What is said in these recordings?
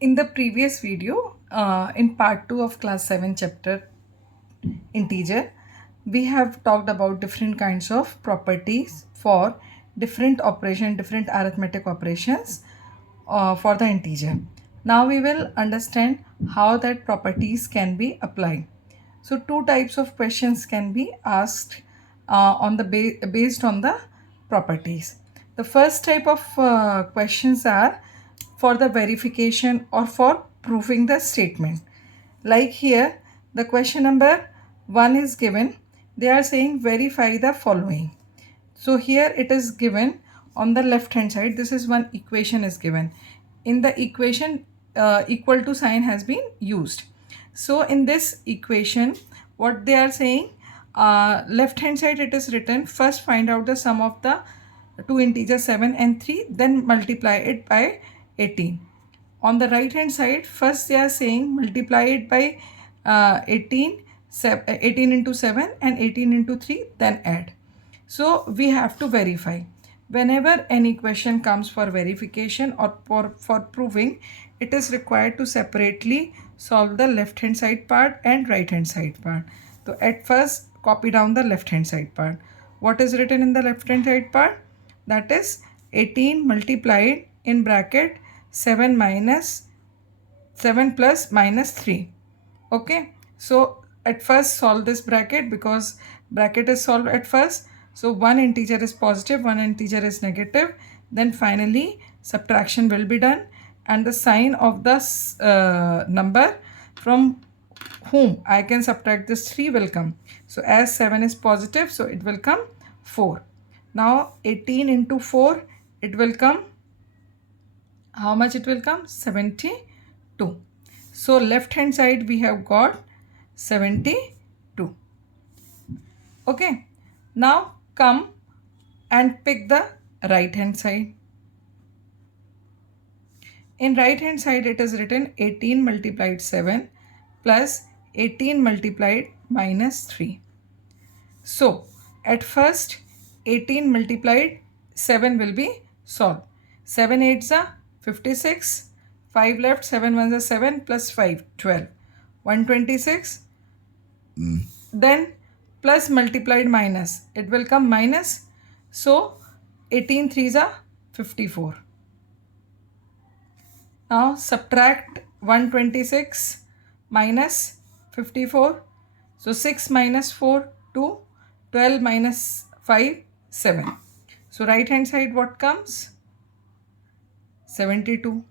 In the previous video, in part 2 of class 7 chapter integer, we have talked about different kinds of properties for different arithmetic operations for the integer. Now we will understand how that properties can be applied. So two types of questions can be asked on the based on the properties. The first type of questions are for the verification or for proving the statement. Like here, the question number 1 is given. They are saying verify the following. So here it is given on the left hand side. This is one equation is given. In the equation, equal to sign has been used. So in this equation, what they are saying, left hand side it is written, first find out the sum of the two integers 7 and 3, then multiply it by 18. On the right hand side, first they are saying multiply it by 18 into 7 and 18 into 3, then add. So we have to verify. Whenever any question comes for verification or for proving, it is required to separately solve the left hand side part and right hand side part. So at first copy down the left hand side part. What is written in the left hand side part? That is 18 multiplied in bracket 7 plus minus 3. Okay, so at first solve this bracket because bracket is solved at first. So one integer is positive, one integer is negative. Then finally subtraction will be done and the sign of the number from whom I can subtract this 3 will come. So as 7 is positive, so it will come 4. Now 18 into 4, it will come, how much it will come? 72. So left hand side we have got 72. Okay, now come and pick the right hand side. In right hand side it is written 18 multiplied 7 plus 18 multiplied minus 3. So at first 18 multiplied 7 will be solved. 7 8s are 56, 5 left, 7 1s are 7 plus 5, 12, 126. Then plus multiplied minus, it will come minus. So 18 3s are 54. Now subtract 126 minus 54. So 6 minus 4, 2, 12 minus 5, 7. So right hand side what comes? 72.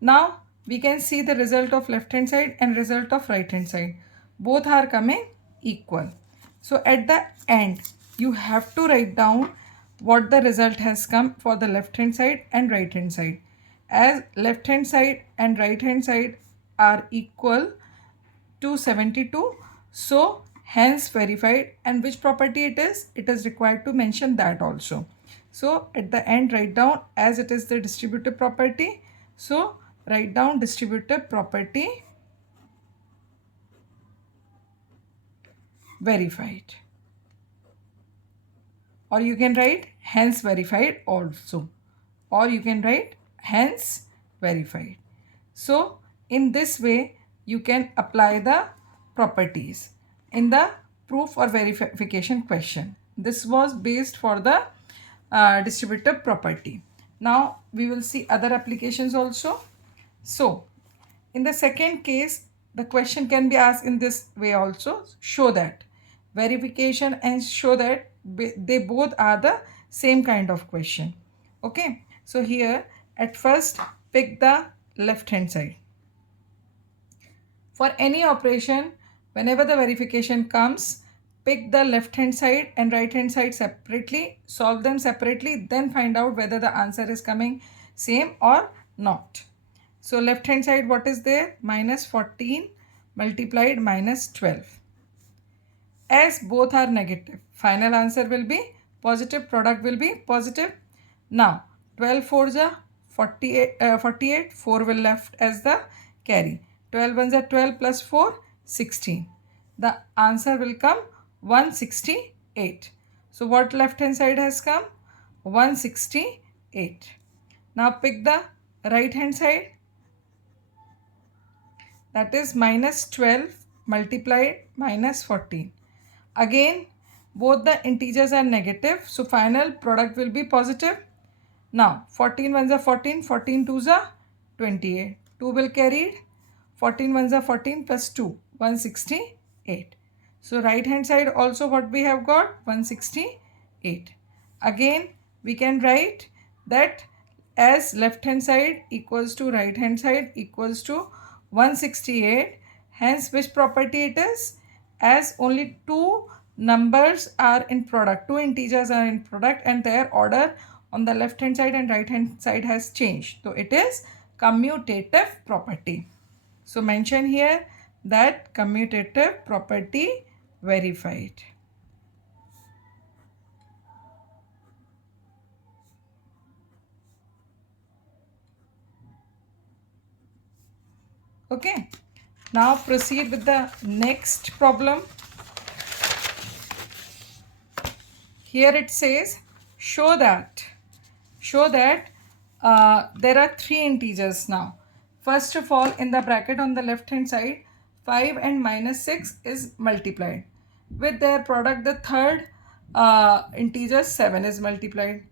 Now we can see the result of left hand side and result of right hand side. Both are coming equal. So at the end you have to write down what the result has come for the left hand side and right hand side. As left hand side and right hand side are equal to 72, so hence verified. And which property it is required to mention that also. So at the end write down, as it is the distributive property, so write down distributive property verified, or you can write hence verified also, or you can write hence verified. So in this way you can apply the properties in the proof or verification question. This was based for the distributive property. Now we will see other applications also. So in the second case, the question can be asked in this way also. Show that verification and show that they both are the same kind of question. Okay, so here at first pick the left hand side. For any operation, whenever the verification comes, pick the left hand side and right hand side separately, solve them separately, then find out whether the answer is coming same or not. So left hand side what is there? Minus 14 multiplied minus 12. As both are negative, final answer will be positive, product will be positive. Now 12 4s are 48, 4 will left as the carry. 12 1s are 12 plus 4, 16. The answer will come 168. So what left hand side has come? 168. Now pick the right hand side. that is minus 12 multiplied minus 14. Again, both the integers are negative, so final product will be positive. Now 14 ones are 14, 14 twos are 28. 2 will carry 14 ones are 14 plus 2, 168. So right hand side also what we have got 168. Again we can write that as left hand side equals to right hand side equals to 168. Hence which property it is? As only two numbers are in product, two integers are in product and their order on the left hand side and right hand side has changed. So it is commutative property. So mention here that commutative property verified. Okay. Now proceed with the next problem. Here it says show that there are three integers now. First of all, in the bracket on the left hand side, 5 and minus 6 is multiplied. With their product, the third integer 7 is multiplied.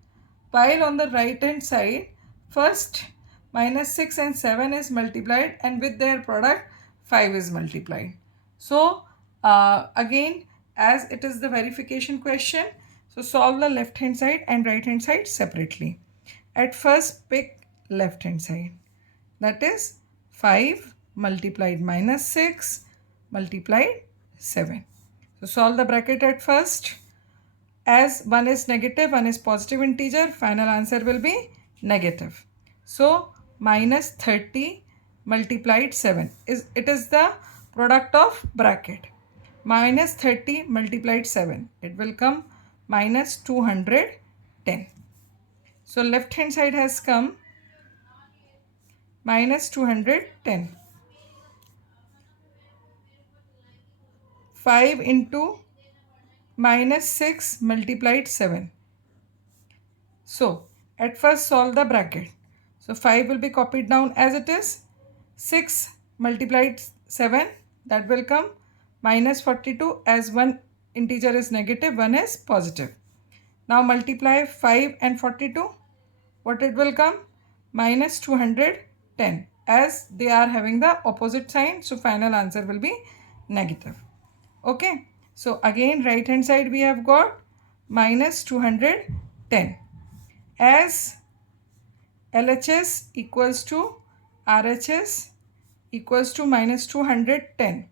While on the right hand side, first minus 6 and 7 is multiplied and with their product 5 is multiplied. So again, as it is the verification question, so solve the left hand side and right hand side separately. At first pick left hand side, that is 5 multiplied minus 6 multiplied 7. So solve the bracket at first. As one is negative, one is positive integer, final answer will be negative. So minus 30 multiplied 7 is the product of bracket. Minus 30 multiplied 7, it will come minus 210. So left hand side has come minus 210. 5 into minus 6 multiplied 7. So at first solve the bracket. So 5 will be copied down as it is. 6 multiplied 7, that will come minus 42, as one integer is negative, one is positive. Now multiply 5 and 42. What it will come? Minus 210, as they are having the opposite sign. So final answer will be negative. Okay. So again right hand side we have got minus 210. As LHS equals to RHS equals to minus 210.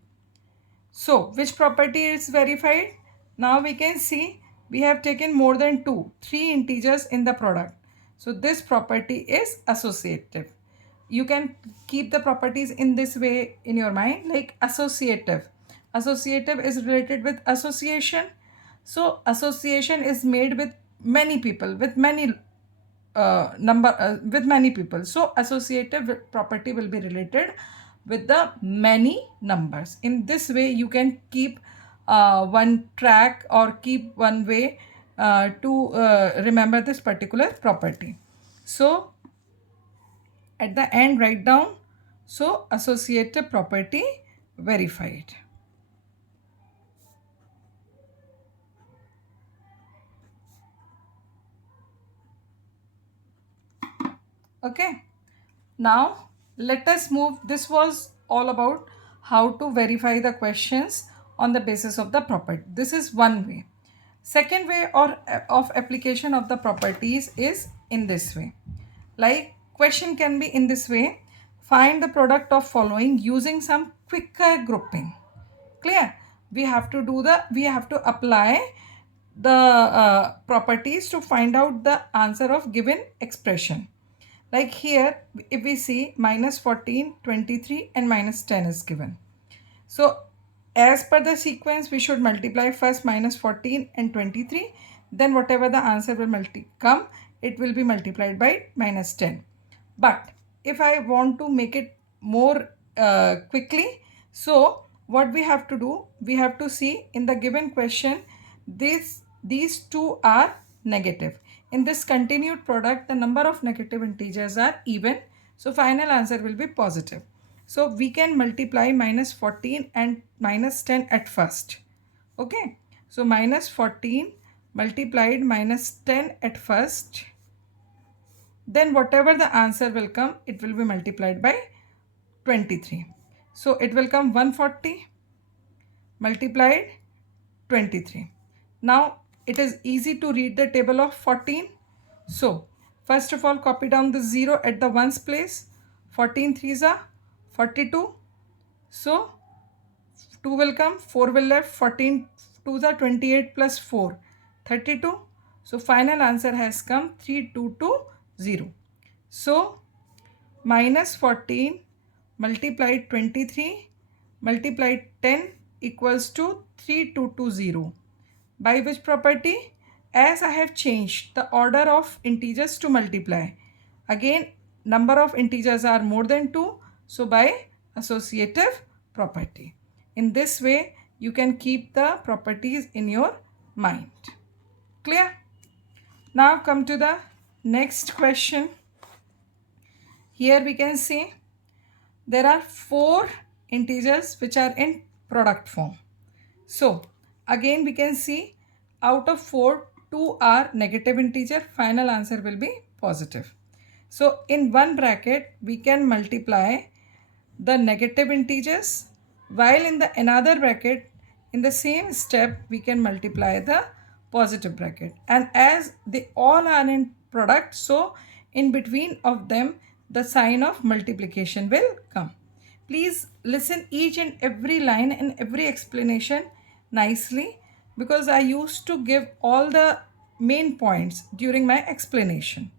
So which property is verified? Now we can see we have taken more than three integers in the product. So this property is associative. You can keep the properties in this way in your mind, like associative. Associative is related with association. So association is made with many people, with many with many people. So associative property will be related with the many numbers. In this way you can keep one track or keep one way to remember this particular property. So at the end write down, so associative property verified. Okay. Now let us move. This was all about how to verify the questions on the basis of the property. This is one way. Second way of application of the properties is in this way. Like question can be in this way. Find the product of following using some quicker grouping. Clear? We have to apply the properties to find out the answer of given expression. Like here, if we see minus 14, 23 and minus 10 is given. So as per the sequence, we should multiply first minus 14 and 23. Then whatever the answer will come, it will be multiplied by minus 10. But if I want to make it more quickly, so what we have to do, we have to see in the given question, these two are negative. In this continued product, the number of negative integers are even. So final answer will be positive. So we can multiply minus 14 and minus 10 at first. Okay. So minus 14 multiplied minus 10 at first. Then whatever the answer will come, it will be multiplied by 23. So it will come 140 multiplied 23. Now it is easy to read the table of 14. So first of all, copy down the 0 at the ones place. 14 threes are 42. So 2 will come, 4 will left, 14 2s are 28 plus 4, 32. So final answer has come 3220. So minus 14 multiplied 23 multiplied 10 equals to 3220. By which property? As I have changed the order of integers to multiply. Again, number of integers are more than 2. So by associative property. In this way, you can keep the properties in your mind. Clear? Now come to the next question. Here we can see there are 4 integers which are in product form. So again we can see out of 4, 2 are negative integer, final answer will be positive. So in one bracket we can multiply the negative integers, while in the another bracket in the same step we can multiply the positive bracket, and as they all are in product, so in between of them the sign of multiplication will come. Please listen each and every line and every explanation nicely, because I used to give all the main points during my explanation.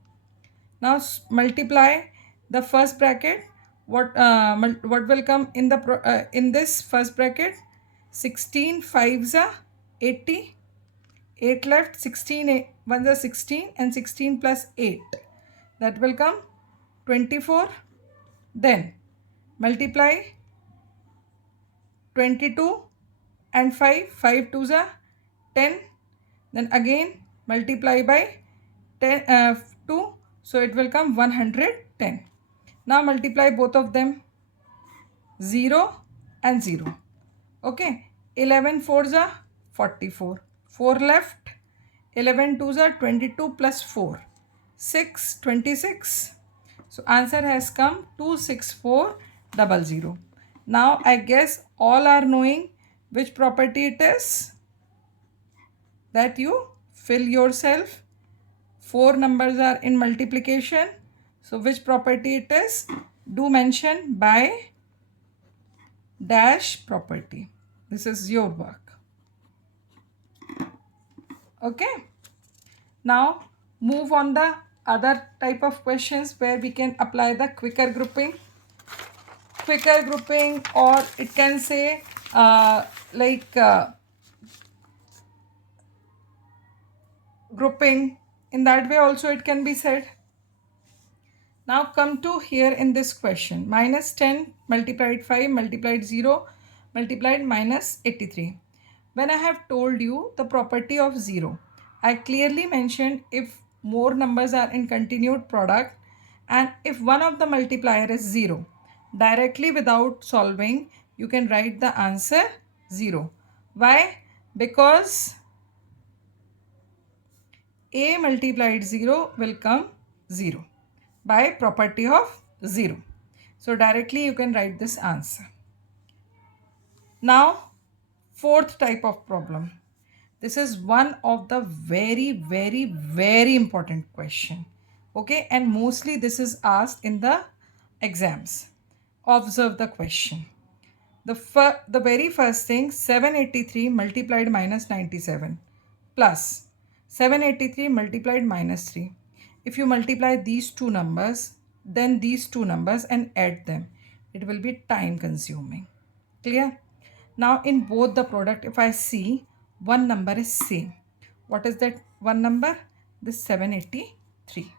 Now multiply the first bracket. What will come in the in this first bracket? 16 5s are 80. 8 left, 16 1s are 16, and 16 plus 8, that will come 24. Then multiply 22 and 5, 5 2s are 10. Then again multiply by 10 2, so it will come 110. Now multiply both of them, 0 and 0. Okay, 11 4s are 44, 4 left, 11 2s are 22 plus 4, 6 26. So answer has come 26400. Now I guess all are knowing which property it is, that you fill yourself. 4 numbers are in multiplication. So which property it is? Do mention by dash property. This is your work. Okay. Now move on the other type of questions where we can apply the quicker grouping. Quicker grouping, or it can say grouping. In that way also it can be said. Now come to here in this question. Minus 10 multiplied 5 multiplied 0 multiplied minus 83. When I have told you the property of 0, I clearly mentioned if more numbers are in continued product and if one of the multiplier is 0, directly without solving you can write the answer 0. Why? Because a multiplied 0 will come 0 by property of 0. So directly you can write this answer. Now fourth type of problem. This is one of the very important question. Okay, and mostly this is asked in the exams. Observe the question. The very first thing, 783 multiplied minus 97 plus 783 multiplied minus 3. If you multiply these two numbers, then these two numbers and add them, it will be time consuming. Clear? Now in both the product, if I see one number is same. What is that one number? This 783.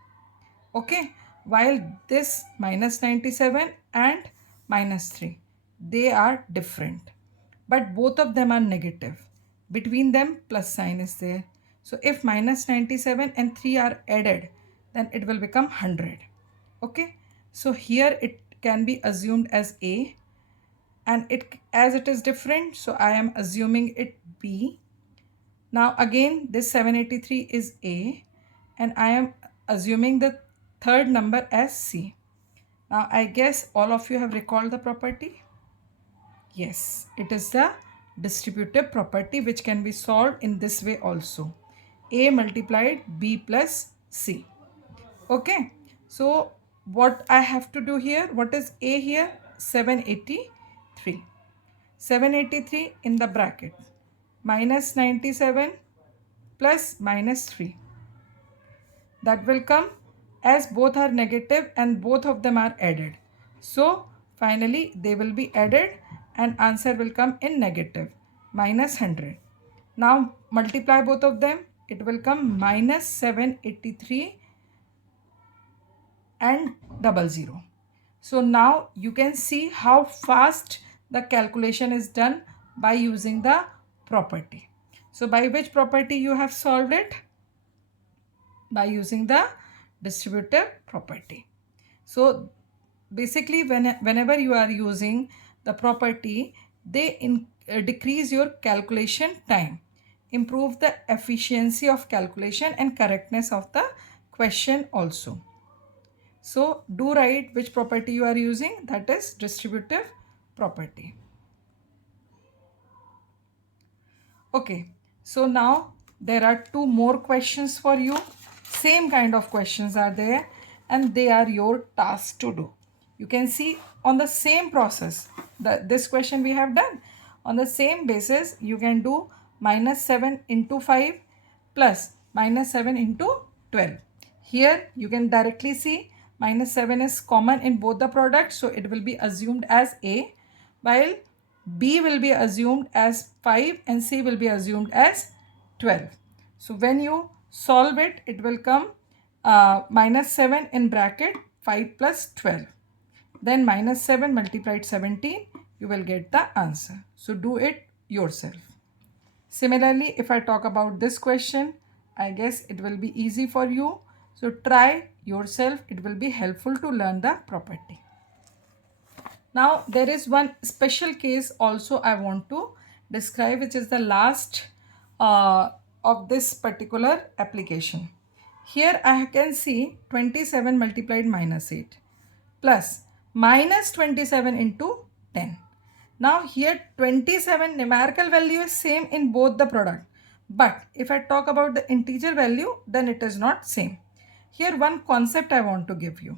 Okay, while this minus 97 and minus 3, they are different, but both of them are negative. Between them plus sign is there. So if minus 97 and 3 are added, then it will become 100. Okay, so here it can be assumed as A, and as it is different, so I am assuming it B. Now again this 783 is A, and I am assuming the third number as C. Now I guess all of you have recalled the property. Yes, it is the distributive property which can be solved in this way also. A multiplied B plus C. Okay, so what I have to do here, what is A here? 783. 783 in the bracket, minus 97 plus minus 3. That will come as both are negative and both of them are added. So finally they will be added and answer will come in negative, minus 100. Now multiply both of them, it will come minus 783 and 00. So now you can see how fast the calculation is done by using the property. So by which property you have solved it? By using the distributive property. So basically whenever you are using the property, they decrease your calculation time, improve the efficiency of calculation and correctness of the question also. So do write which property you are using, that is distributive property. Okay, so now there are two more questions for you. Same kind of questions are there and they are your task to do. You can see on the same process, this question we have done. On the same basis, you can do minus 7 into 5 plus minus 7 into 12. Here you can directly see minus 7 is common in both the products, so it will be assumed as A, while B will be assumed as 5 and C will be assumed as 12. So when you solve it, it will come minus 7 in bracket 5 plus 12. Then minus 7 multiplied 17, you will get the answer. So do it yourself. Similarly, if I talk about this question, I guess it will be easy for you. So try yourself. It will be helpful to learn the property. Now there is one special case also I want to describe, which is the last of this particular application. Here I can see 27 multiplied minus 8 plus minus 27 into 10. Now here 27 numerical value is same in both the product. But if I talk about the integer value, then it is not same. Here one concept I want to give you.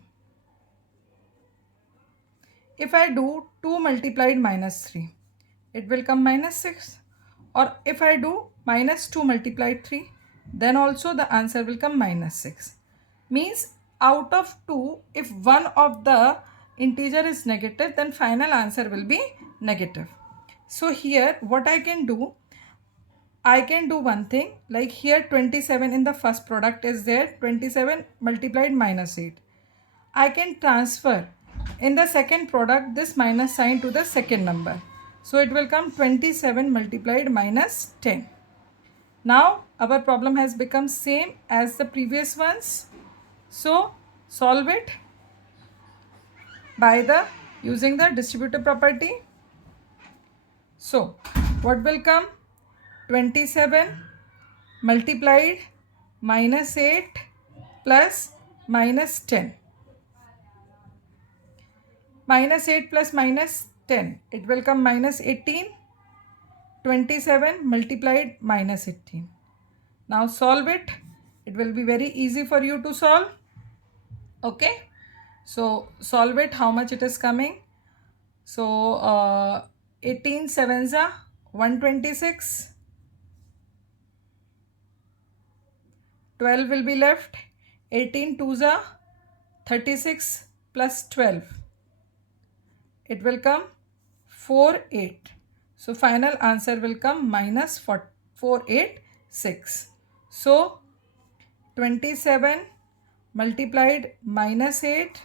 If I do 2 multiplied minus 3, it will come minus 6. Or if I do minus 2 multiplied 3, then also the answer will come minus 6. Means out of 2, if one of the integer is negative, then final answer will be negative. So here what I can do one thing, like here 27 in the first product is there, 27 multiplied minus 8. I can transfer in the second product this minus sign to the second number. So it will come 27 multiplied minus 10. Now our problem has become same as the previous ones. So solve it by using the distributive property. So what will come? 27 multiplied minus 8 plus minus 10. Minus 8 plus minus 10. It will come minus 18. 27 multiplied minus 18. Now solve it. It will be very easy for you to solve. Okay. So solve it. How much it is coming? So 18 sevens are 126. 12 will be left. 18 twos are 36 plus 12. It will come 48. So final answer will come minus 486. So 27 multiplied minus 8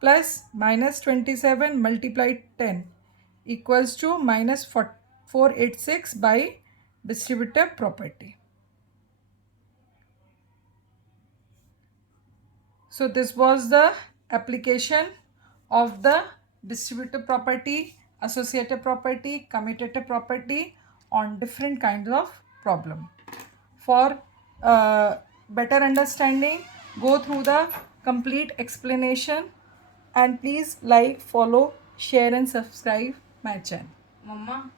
plus minus 27 multiplied 10 equals to minus 486 by distributive property. So this was the application of the distributive property, associative property, commutative property on different kinds of problem. For better understanding, go through the complete explanation, and please like, follow, share and subscribe my channel. Mama.